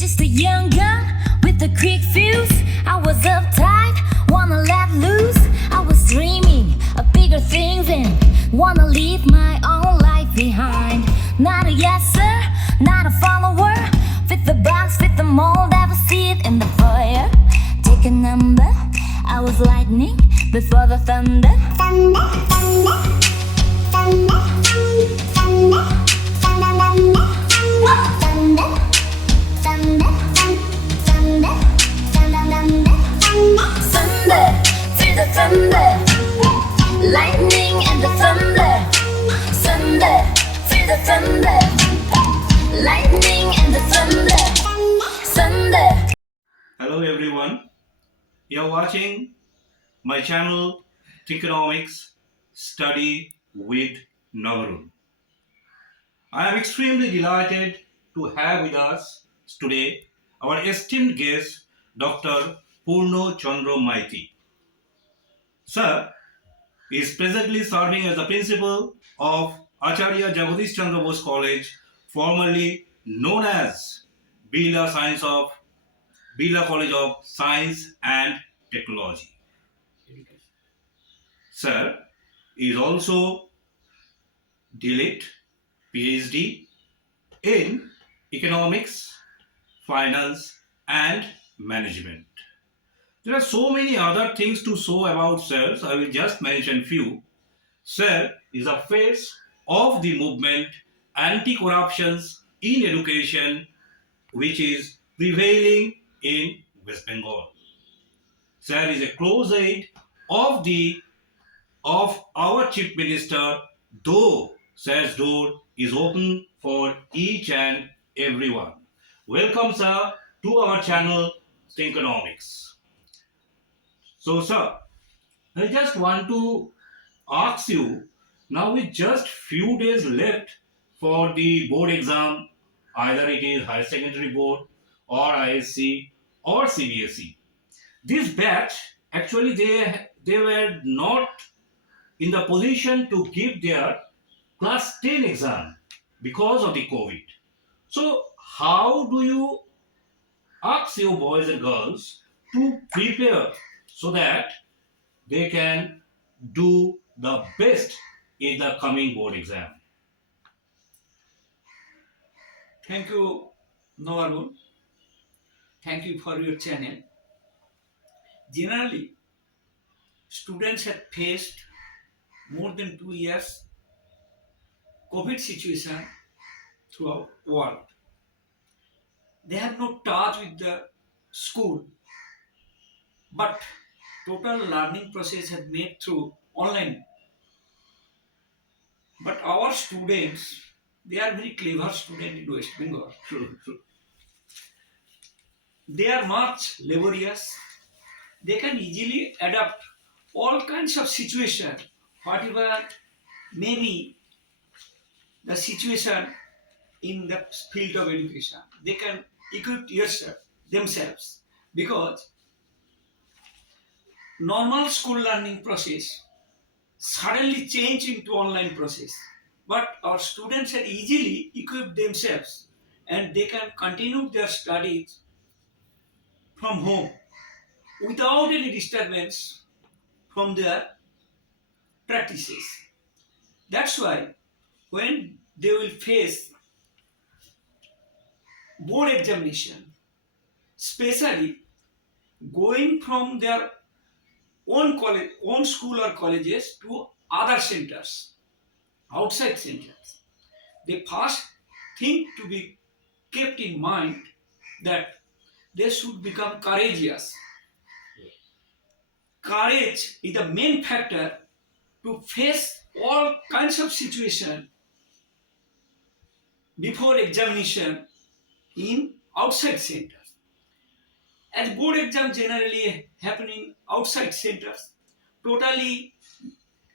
Just a young gun with a quick fuse. I was uptight, wanna let loose. I was dreaming of bigger things and wanna leave my own life behind. Not a yes sir, not a follower. Fit the box, fit the mold, ever see it in the fire. Take a number, I was lightning before the thunder. Thunder, thunder, thunder, thunder, thunder, thunder, thunder, thunder, thunder, thunder, feel the thunder, lightning and the thunder, thunder, feel the thunder, lightning and the thunder, thunder. Hello everyone, you're watching my channel THINKONOMICS-Study with Navarun. I am extremely delighted to have with us today our esteemed guest Dr. Purna Chandra Maity. Sir is presently serving as the principal of Acharya Jagadishchandra Bose College, formerly known as Birla College of Science and Technology. Sir is also D.lit, PhD in Economics, Finance and Management. There are so many other things to show about Sir, so I will just mention few. Sir is a face of the movement anti-corruptions in education which is prevailing in West Bengal. Sir is a close aide of our Chief Minister, though Sir's door is open for each and everyone. Welcome, sir, to our channel, THINKONOMICS. So, sir, I just want to ask you, now with just few days left for the board exam, either it is higher secondary board or ISC or CBSE. This batch, actually they were not in the position to give their class 10 exam because of the COVID. So how do you ask your boys and girls to prepare so that they can do the best in the coming board exam? Thank you, Navarun. Thank you for your channel. Generally, students have faced more than 2 years COVID situation throughout world. They have no touch with the school, but total learning process has made through online. But our students, they are very clever students in West Bengal. True. They are much laborious. They can easily adapt all kinds of situation, whatever may be the situation in the field of education. They can equip themselves because normal school learning process suddenly change into online process. But our students are easily equipped themselves and they can continue their studies from home without any disturbance from their practices. That's why when they will face board examination, especially going from their own school or colleges to other centers, outside centers, they first think to be kept in mind that they should become courageous. Courage is the main factor to face all kinds of situation before examination in outside centers. As board exams generally happen in outside centers, totally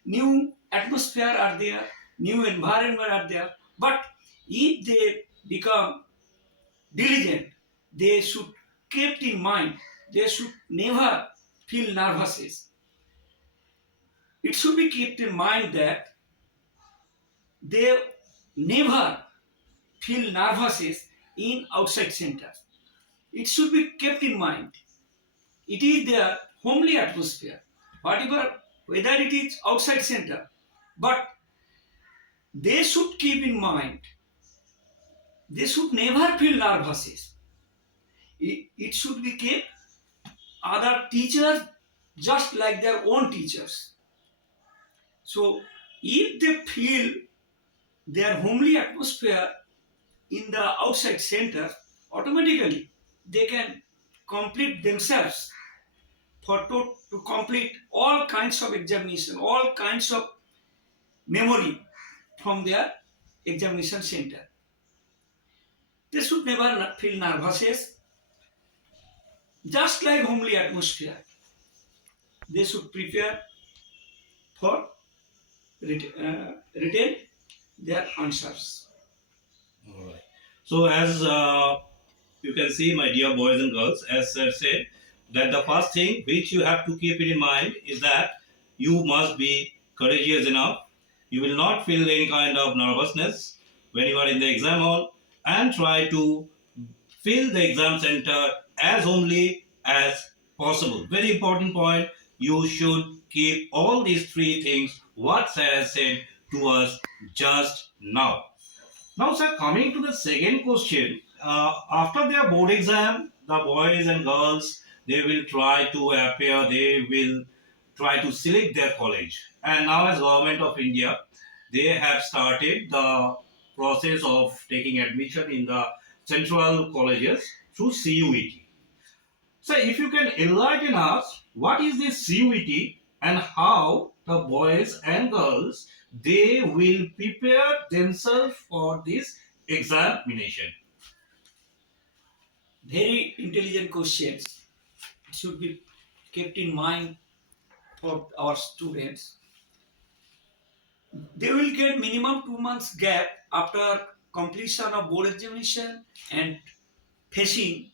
new atmosphere are there, new environment are there. But if they become diligent, they should keep in mind, they should never feel nervous. It should be kept in mind that they never feel nervous in outside centers. it should be kept in mind. It is their homely atmosphere, whatever, whether it is outside center, but they should keep in mind, they should never feel nervous. It should be kept other teachers just like their own teachers. So if they feel their homely atmosphere in the outside center, automatically they can complete themselves to complete all kinds of examination, all kinds of memory from their examination center. They should never feel nervous, just like homely atmosphere. They should prepare for retain their answers. All right. So as you can see, my dear boys and girls, as I said, that the first thing which you have to keep it in mind is that you must be courageous enough. You will not feel any kind of nervousness when you are in the exam hall, and try to fill the exam center as homely as possible. Very important point. You should keep all these three things what sir has said to us just now. Now, sir, coming to the second question, after their board exam, the boys and girls, they will try to appear, they will try to select their college. And now, as Government of India, they have started the process of taking admission in the central colleges through CUET. So, if you can enlighten us, what is this CUET and how the boys and girls they will prepare themselves for this examination? Very intelligent questions should be kept in mind for our students. They will get minimum 2 months gap after completion of board examination and facing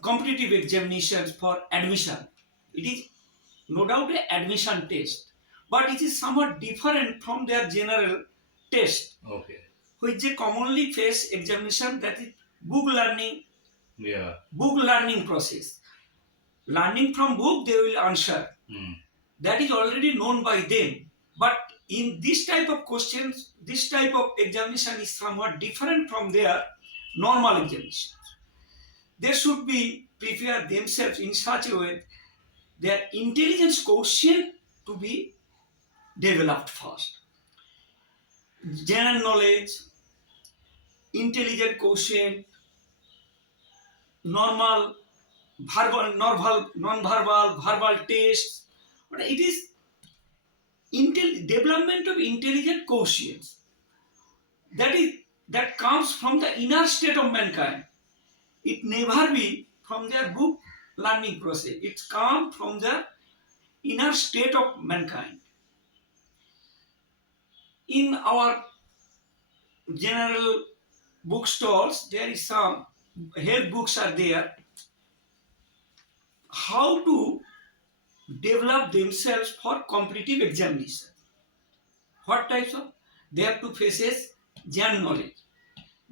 competitive examinations for admission. It is no doubt an admission test, but it is somewhat different from their general test, Okay. which they commonly face examination, that is book learning, Yeah. book learning process. Learning from book they will answer. That is already known by them. But in this type of questions, this type of examination is somewhat different from their normal examinations. They should be prepare themselves in such a way their intelligence quotient to be developed first. General knowledge, intelligent quotient, normal, verbal, non-verbal, verbal tests. But it is development of intelligent quotients. That comes from the inner state of mankind. It never be from their book learning process. It comes from the inner state of mankind. In our general bookstores, there is some help books are there. How to develop themselves for competitive examination. What types of? They have to face general knowledge.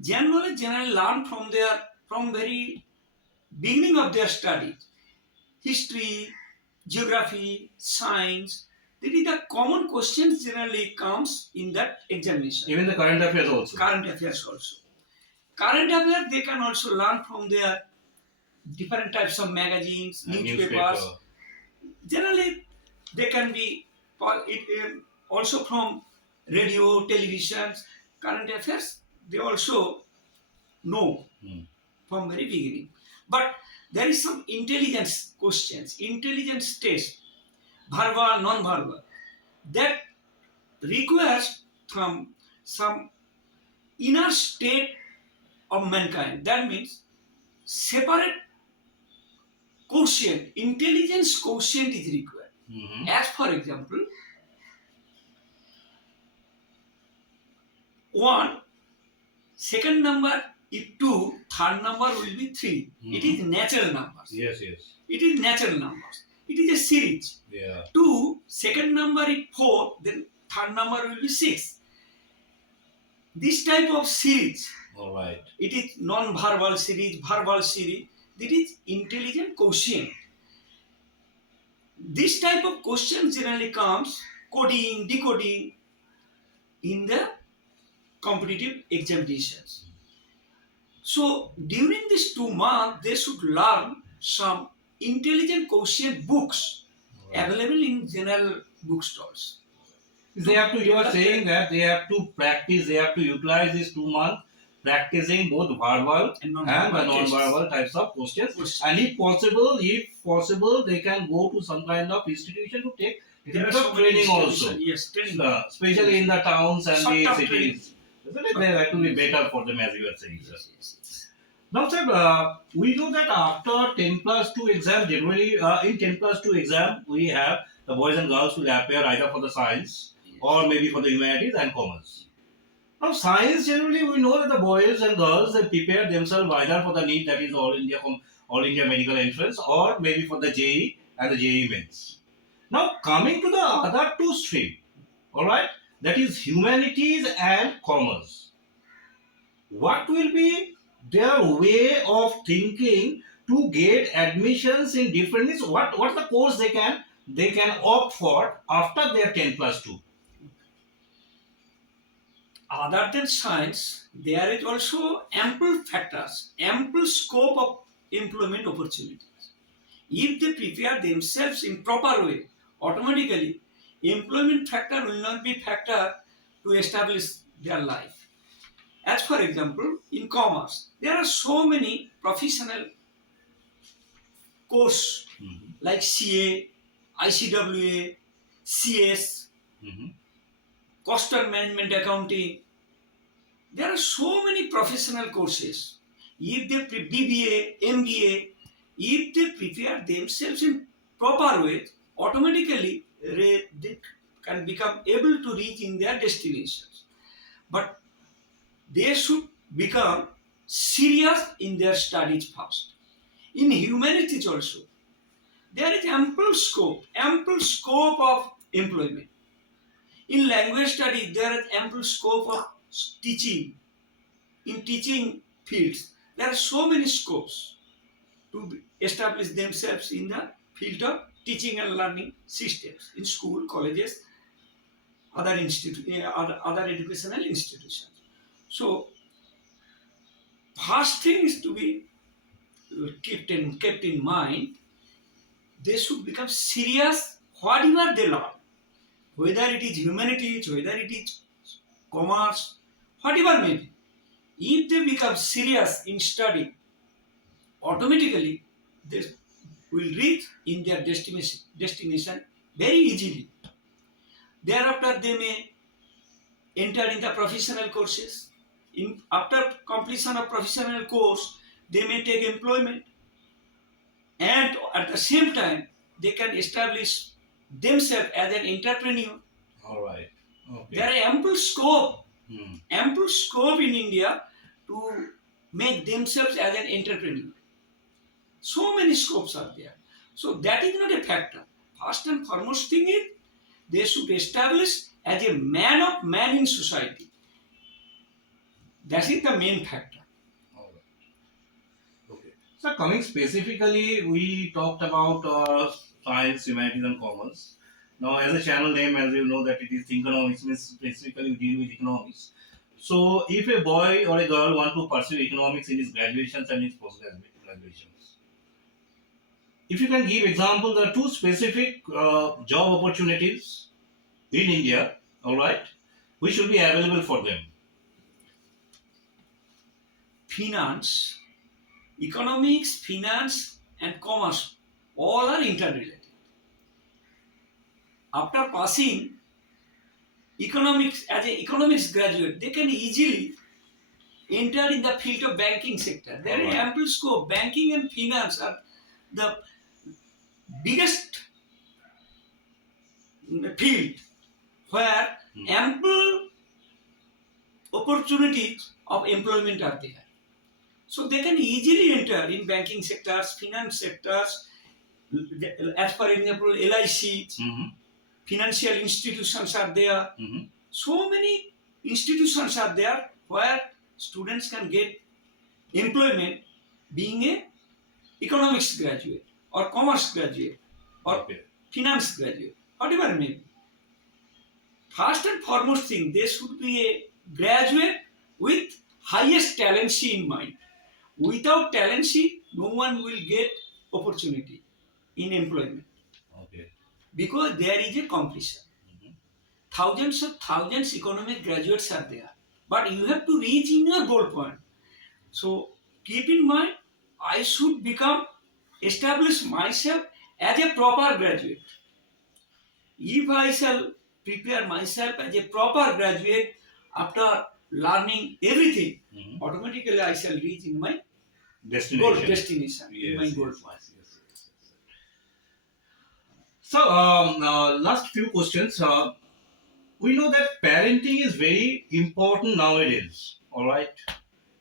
General knowledge generally learn from very beginning of their studies. History, geography, science. That is the common questions generally comes in that examination. Even the current affairs also. Current affairs also. Current affairs they can also learn from their different types of magazines, newspapers. Generally, they can be also from radio, televisions, current affairs. They also know from very beginning. But there is some intelligence questions, intelligence test, verbal, non-verbal, that requires from some inner state of mankind. That means separate quotient, intelligence quotient is required. As for example, 1, second number is 2, third number will be 3. It is natural numbers. Yes. It is natural numbers. It is a series. Yeah. 2, second number is 4, then third number will be 6. This type of series, All right. it is non-verbal series, verbal series, that is intelligent quotient. This type of question generally comes coding, decoding in the competitive examinations. So during these 2 months, they should learn some intelligent quotient books available in general bookstores. They have to, you are saying that they have to practice, they have to utilize these 2 months practicing both verbal And and non-verbal the non-verbal types of questions. Questions. And if possible, they can go to some kind of institution to take There are little so bit of many training also. institutions, yes, training. Especially in the towns and the Short-term cities. Isn't it? They have to be better for them, as you were saying, sir. Yes. Now, sir, we know that after 10+2 exam, generally in 10+2 exam, we have the boys and girls will appear either for the science or maybe for the humanities and commerce. Now, science generally we know that the boys and girls they prepare themselves either for the NEET, that is All India Medical Entrance, or maybe for the JEE and the JEE Mains. Now, coming to the other two stream, all right, that is humanities and commerce. What will be their way of thinking to get admissions in different means? What's the course they can opt for after their 10+2? Other than science, there is also ample factors, ample scope of employment opportunities. If they prepare themselves in proper way, automatically employment factor will not be factor to establish their life. As for example, in commerce, there are so many professional courses like CA, ICWA, CS, cost and management accounting. There are so many professional courses. If they BBA, MBA, if they prepare themselves in proper way, automatically they can become able to reach in their destinations. But they should become serious in their studies first. In humanities also, there is ample scope of employment. In language study, there is ample scope of teaching. In teaching fields, there are so many scopes to establish themselves in the field of teaching and learning systems in school, colleges, other educational institutions. So, first thing is to be kept in mind. They should become serious whatever they learn, whether it is humanities, whether it is commerce, whatever may be. If they become serious in study, automatically they will reach in their destination very easily. Thereafter, they may enter in the professional courses. After completion of professional course, they may take employment, and at the same time, they can establish themselves as an entrepreneur. All right. Okay. There are ample scope in India to make themselves as an entrepreneur. So many scopes are there. So that is not a factor. First and foremost thing is they should establish as a man in society. That is the main factor. All right. Okay. So coming specifically, we talked about science, humanities, and commerce. Now, as a channel name, as you know, that it is Thinkonomics, means specifically we deal with economics. So, if a boy or a girl want to pursue economics in his graduations and his post-graduations, if you can give example, there are two specific job opportunities in India, all right, which should be available for them. Finance, economics, finance, and commerce all are interrelated. After passing economics as an economics graduate, they can easily enter in the field of banking sector. There is ample scope. Banking and finance are the biggest field where ample opportunities of employment are there. So they can easily enter in banking sectors, finance sectors, as for example, LIC, financial institutions are there. So many institutions are there where students can get employment being a economics graduate or commerce graduate or Okay. finance graduate, whatever it may be. First and foremost thing, they should be a graduate with highest talent in mind. Without talent, no one will get opportunity in employment Okay. because there is a competition. Thousands economic graduates are there, but you have to reach in your goal point. So keep in mind, I should establish myself as a proper graduate. If I shall prepare myself as a proper graduate after learning everything, automatically I shall reach in my Destination. destination, in my Yes, goal yes, point. yes. So, last few questions. We know that parenting is very important nowadays. All right,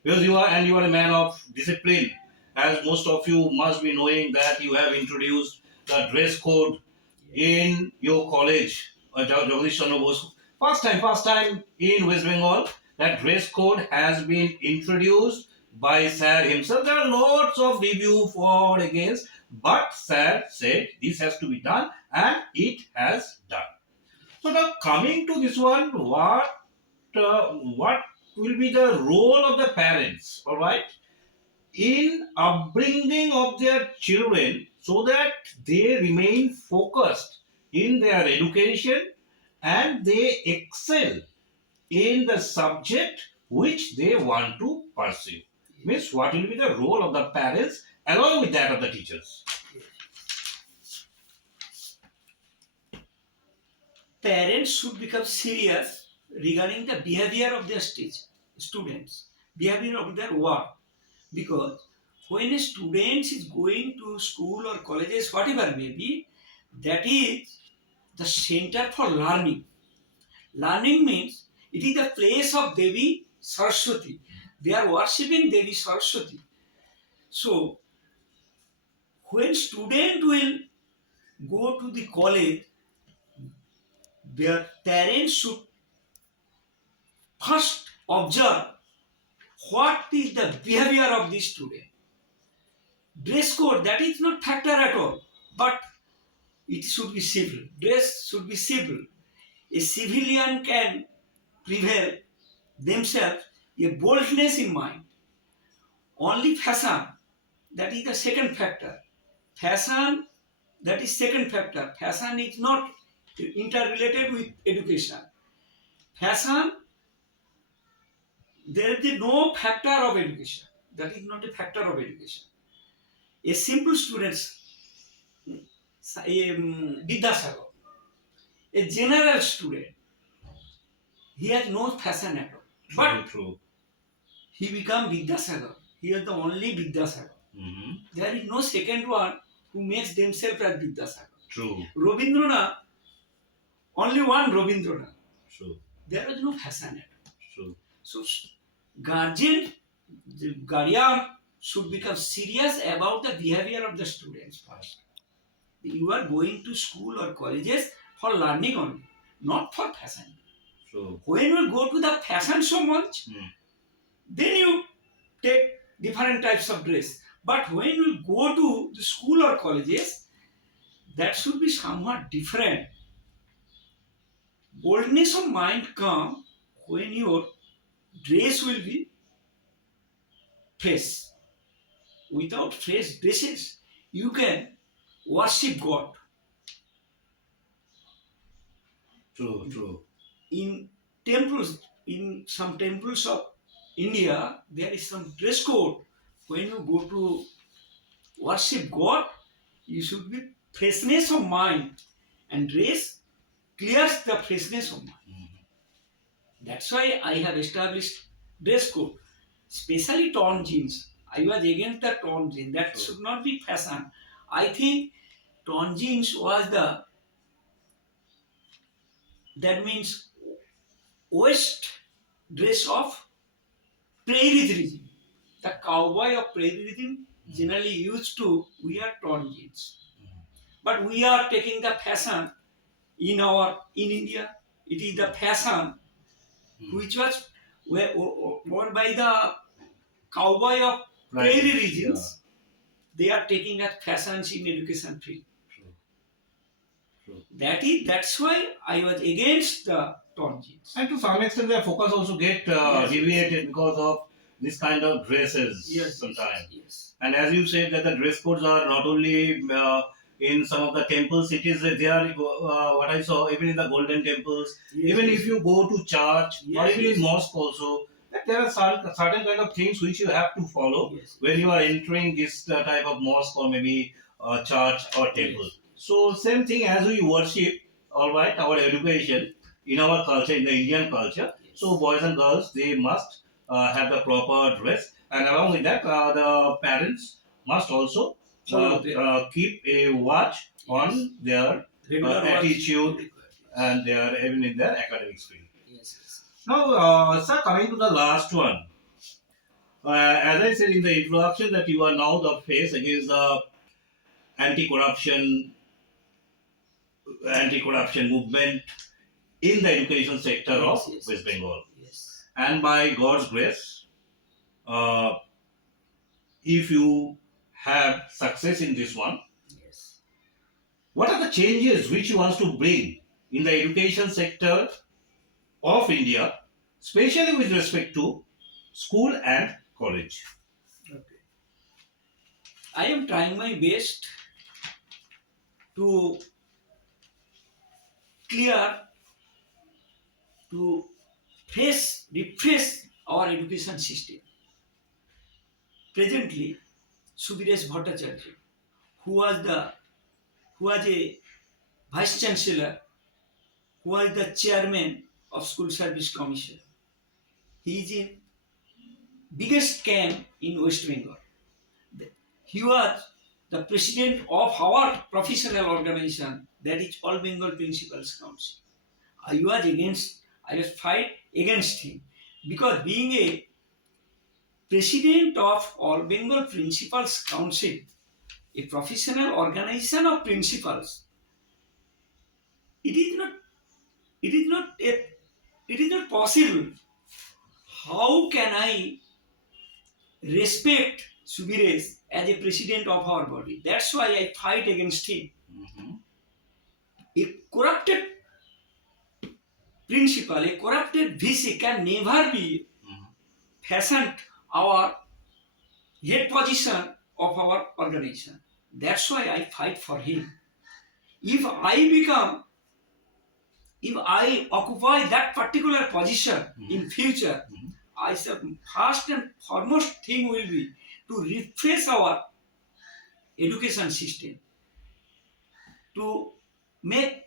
because you are a man of discipline, as most of you must be knowing that you have introduced the dress code in your college, Jagadishchandra Bose. First time in West Bengal, that dress code has been introduced by Sir himself. There are lots of review for against, but Sir said this has to be done, and it has done. So now coming to this one, what will be the role of the parents? All right, in upbringing of their children so that they remain focused in their education and they excel in the subject which they want to pursue. Means what will be the role of the parents along with that of the teachers? Parents should become serious regarding the behavior of their students, behavior of their work. Because when a student is going to school or colleges, whatever may be, that is the center for learning. Learning means it is the place of Devi Saraswati. They are worshipping Devi Saraswati. So when student will go to the college, their parents should first observe what is the behavior of the student. Dress code, that is not factor at all, but it should be civil. Dress should be civil. A civilian can prevail themselves a boldness in mind. Only fashion, that is the second factor. Fashion, that is second factor. Fashion is not interrelated with education. Fashion, there is no factor of education. That is not a factor of education. A simple student, Vidyasagar, a general student, he has no fashion at all. But True. he become Vidyasagar. He is the only Vidyasagar. There is no second one who makes themselves as Vidyasagar. True. Rabindranath, only one Rabindranath. True. There is no fashion at all. True. So guardian should become serious about the behavior of the students first. You are going to school or colleges for learning only, not for fashion. True. When you go to the fashion show much, then you take different types of dress. But when you go to the school or colleges, that should be somewhat different. Boldness of mind come when your dress will be fresh. Without fresh dresses, you can worship God. True. True. In temples, in some temples of India, there is some dress code. When you go to worship God, you should be freshness of mind, and dress clears the freshness of mind. That's why I have established dress code, especially torn jeans. I was against the torn jeans. That should not be fashion. I think torn jeans was that means West dress of prairie region. The cowboy of prairie region generally used to wear torn jeans. But we are taking the fashion in India. It is the fashion which was worn by the cowboy of Right. prairie regions. They are taking as fashions in education field. True. True. That's why I was against the torn jeans. And to some extent, their focus also get Yes, deviated because of this kind of dresses sometimes. And as you said, that the dress codes are not only in some of the temple cities, they are what I saw even in the golden temples. Even if you go to church or even in mosque also, that there are certain kind of things which you have to follow when you are entering this type of mosque or maybe church or temple. So same thing as we worship, all right, our education in our culture, in the Indian culture. So boys and girls, they must have the proper dress, and along with that, the parents must also keep a watch on their attitude and their even in their academics field. Now, sir, coming to the last one. As I said in the introduction, that you are now the face against the anti-corruption anti-corruption movement in the education sector of West Bengal. And by God's grace, uh, if you have success in this one, what are the changes which you want to bring in the education sector of India, especially with respect to school and college? I am trying my best to clear, to refresh our education system. Presently, Subires Bhattacharya, who was a vice chancellor, who was the chairman of School Service Commission, he is in biggest camp in West Bengal. He was the president of our professional organization, that is All Bengal Principals Council. I was fight against him, because being a president of All Bengal Principals Council, a professional organization of principals, it is not possible. How can I respect Subires as a president of our body? That's why I fight against him. A corrupted principal, a corrupted VC can never be fashioned our head position of our organization. That's why I fight for him. If I occupy that particular position in future, I said first and foremost thing will be to refresh our education system, to make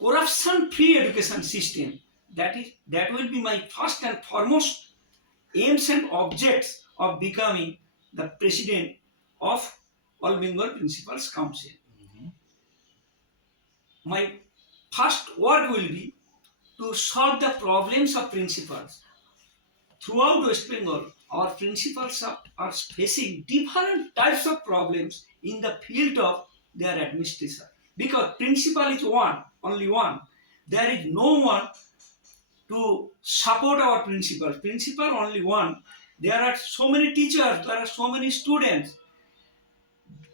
corruption-free education system. That will be my first and foremost aims and objects of becoming the president of All Bengal Principals Council. My first work will be to solve the problems of principals. Throughout West Bengal, our principals are facing different types of problems in the field of their administration. Because principal is only one. There is no one to support our principal. Principal only one. There are so many teachers, there are so many students.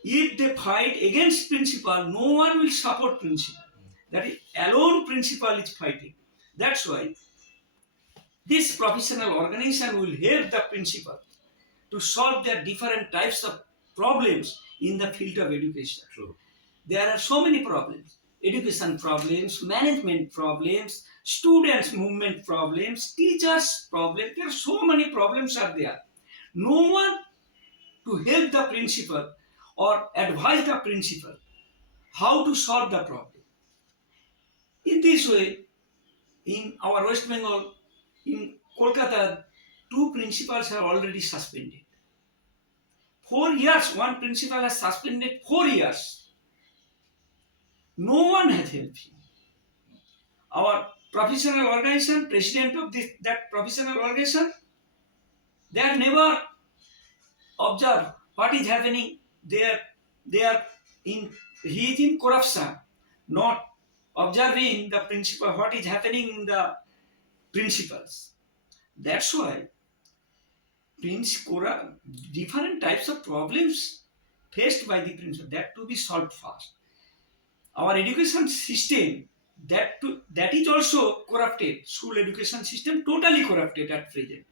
If they fight against principal, no one will support principal. That is, alone principal is fighting. That's why this professional organization will help the principal to solve their different types of problems in the field of education. True. There are so many problems. Education problems, management problems, students movement problems, teachers problems. There are so many problems are there. No one to help the principal or advise the principal how to solve the problem. In this way, in our West Bengal, in Kolkata, 2 principals are already suspended. 4 years, one principal has suspended 4 years. No one has helped him. Our professional organization, president of that professional organization, they have never observed what is happening there. He is in corruption, not observing the principal, what is happening in the principals. That's why different types of problems faced by the principal that to be solved fast. Our education system that is also corrupted. School education system totally corrupted at present.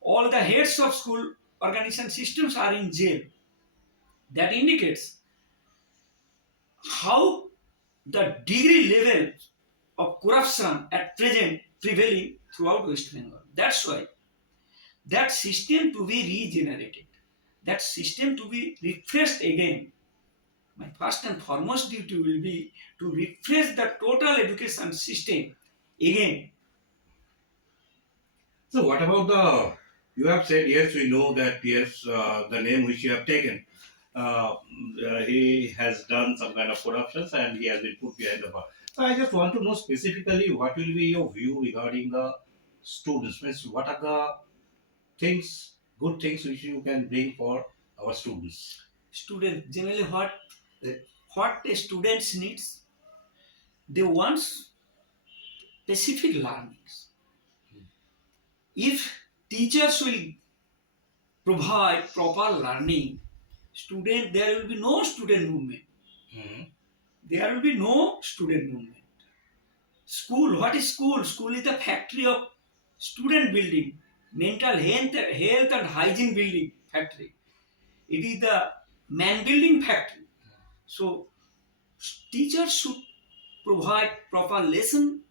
All the heads of school organization systems are in jail. That indicates how the degree level of corruption at present prevailing throughout West Bengal. That's why that system to be regenerated, that system to be refreshed again. My first and foremost duty will be to refresh the total education system again. So what about the? You have said yes. We know that yes, the name which you have taken, he has done some kind of corruptions and he has been put behind the bar. So I just want to know specifically what will be your view regarding the students. Means what are the things, good things which you can bring for our students? Students generally what a students needs, they want specific learnings. If teachers will provide proper learning, there will be no student movement. Mhm. There will be no student movement. School, what is school? School is the factory of student building, mental health and hygiene building factory. It is the man building factory. So teachers should provide proper lesson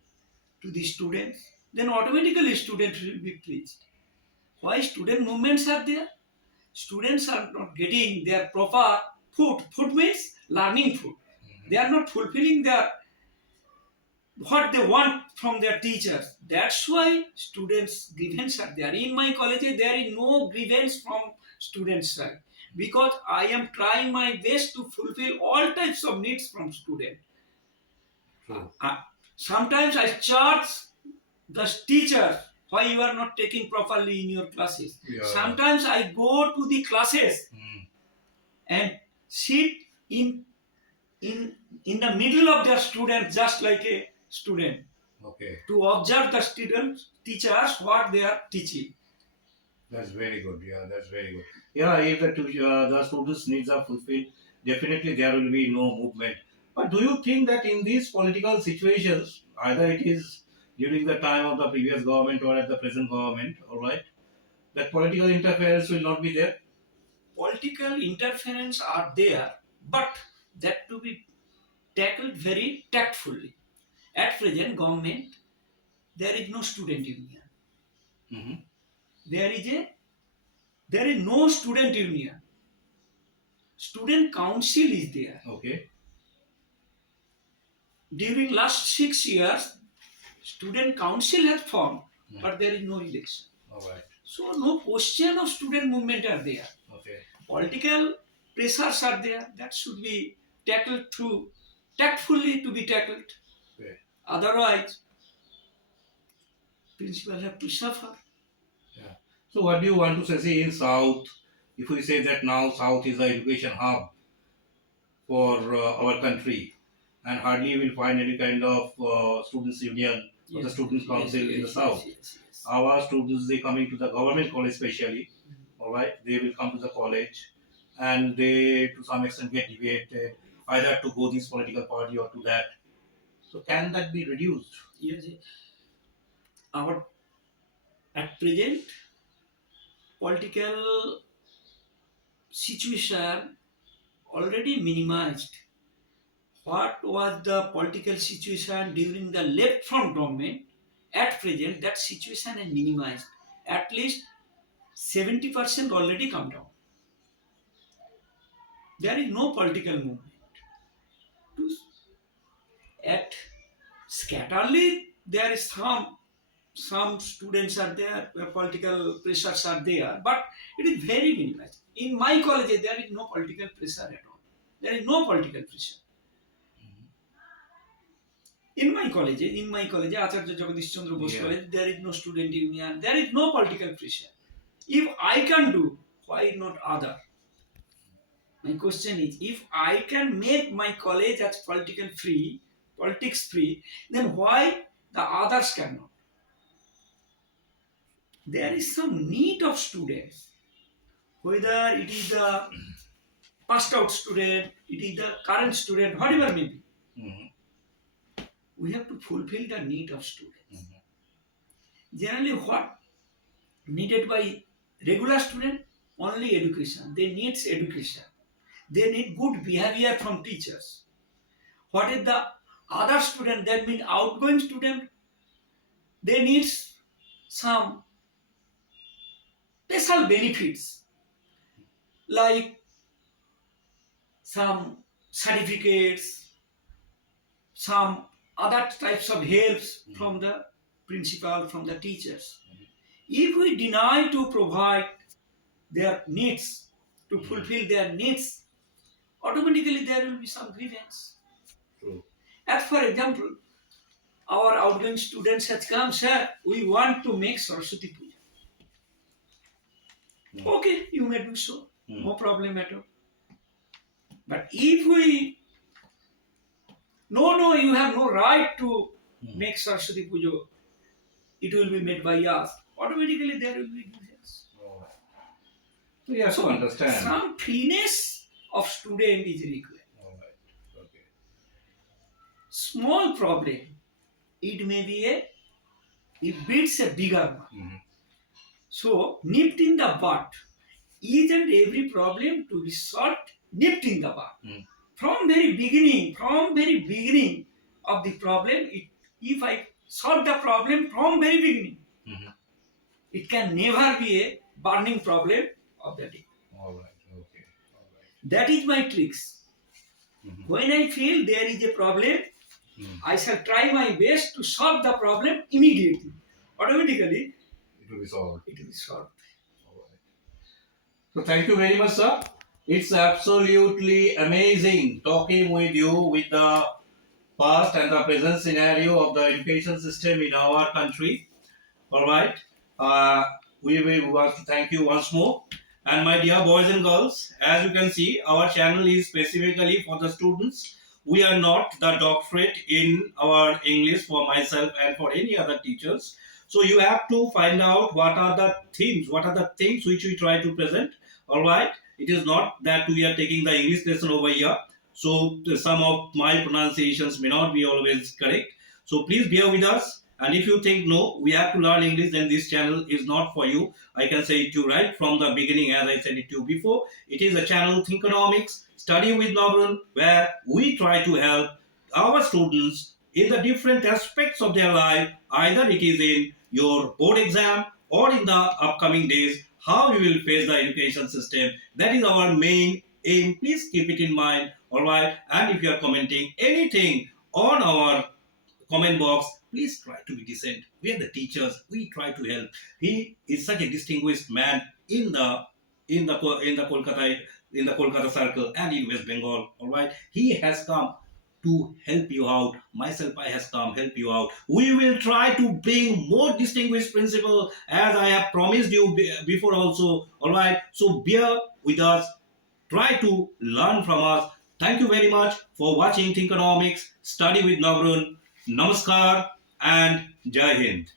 to the students. Then automatically students will be pleased. Why student movements are there? Students are not getting their proper food. Food means learning food. They are not fulfilling their what they want from their teachers. That's why students' grievance are there. In my college, there is no grievance from students' side because I am trying my best to fulfill all types of needs from students. True. Sometimes I charge the teacher why you are not taking properly in your classes. Yeah. Sometimes I go to the classes and sit in in the middle of the students just like a student. Okay. To observe the students, teachers, what they are teaching. That's very good. Yeah, that's very good. Yeah, if the students' needs are fulfilled, definitely there will be no movement. But do you think that in these political situations, either it is during the time of the previous government or at the present government, all right, that political interference will not be there? Political interference are there, but that to be tackled very tactfully. At present, government, there is no student union. Mm-hmm. There is no student union. Student council is there. Okay. During last 6 years, student council has formed, but there is no election. All right. So no question of student movement are there. Okay. Political pressures are there that should be tackled through tactfully to be tackled. Okay. Otherwise, principal have to suffer. Yeah. So what do you want to say? See, in South, if we say that now South is the education hub for our country, and hardly will find any kind of students union or the students council in the South. Yes. Our students, they coming to the government college especially, all right, they will come to the college and they to some extent get debated either to go this political party or to that. So can that be reduced? Yes. Our at present political situation already minimized. What was the political situation during the left front government? At present, that situation is minimized. At least 70% already come down. There is no political movement. At scatterly, there is some students are there, political pressures are there, but it is very minimized. In my college, there is no political pressure at all. There is no political pressure. In my college, Acharya Jagadishchandra Bose college, there is no student union, there is no political pressure. If I can do, why not other? My question is, if I can make my college as politics free, then why the others cannot? there is some need of students, whether it is the passed out student, it is the current student, whatever may be. We have to fulfill the need of students. Generally, what needed by regular student? Only education. They need education. They need good behavior from teachers. What is the other student, that means outgoing student? They need some special benefits like some certificates, some other types of helps from the principal, from the teachers. If we deny to provide their needs, to fulfill their needs, automatically there will be some grievance. True. As for example, our outgoing students has come, sir, we want to make Saraswati Puja. Okay, you may do so, no problem at all. But if we, no, you have no right to make Saraswati Puja, it will be made by us, automatically there will be grievance. So you have to understand. Some freeness of student is required. Okay. Small problem, it may be it beats a bigger one. So, nipped in the bud. Each and every problem to be solved, nipped in the bud. From very beginning of the problem, if I solve the problem from very beginning, it can never be a burning problem of the day. All right. Okay. That is my tricks. When I feel there is a problem, I shall try my best to solve the problem immediately. Automatically, It will be solved. it will be solved. So thank you very much, sir. It's absolutely amazing talking with you with the past and the present scenario of the education system in our country. All right. We will want to thank you once more. And my dear boys and girls, as you can see, our channel is specifically for the students. We are not the doctorate in our English for myself and for any other teachers. So you have to find out what are the themes, what are the things which we try to present. All right. It is not that we are taking the English lesson over here. So some of my pronunciations may not be always correct. So please bear with us. And if you think, no, we have to learn English, then this channel is not for you. I can say it to you right from the beginning, as I said it to you before. It is a channel, THINKONOMICS-Study with Navran, where we try to help our students in the different aspects of their life. Either it is in your board exam or in the upcoming days, how we will face the education system. That is our main aim. Please keep it in mind. All right. And if you are commenting anything on our comment box, please try to be decent. We are the teachers. We try to help. He is such a distinguished man in the Kolkata circle and in West Bengal. All right, he has come to help you out. Myself, I has come help you out. We will try to bring more distinguished principle as I have promised you before also. All right, so bear with us. Try to learn from us. Thank you very much for watching Thinkonomics Study with Navran. Namaskar and Jai Hind.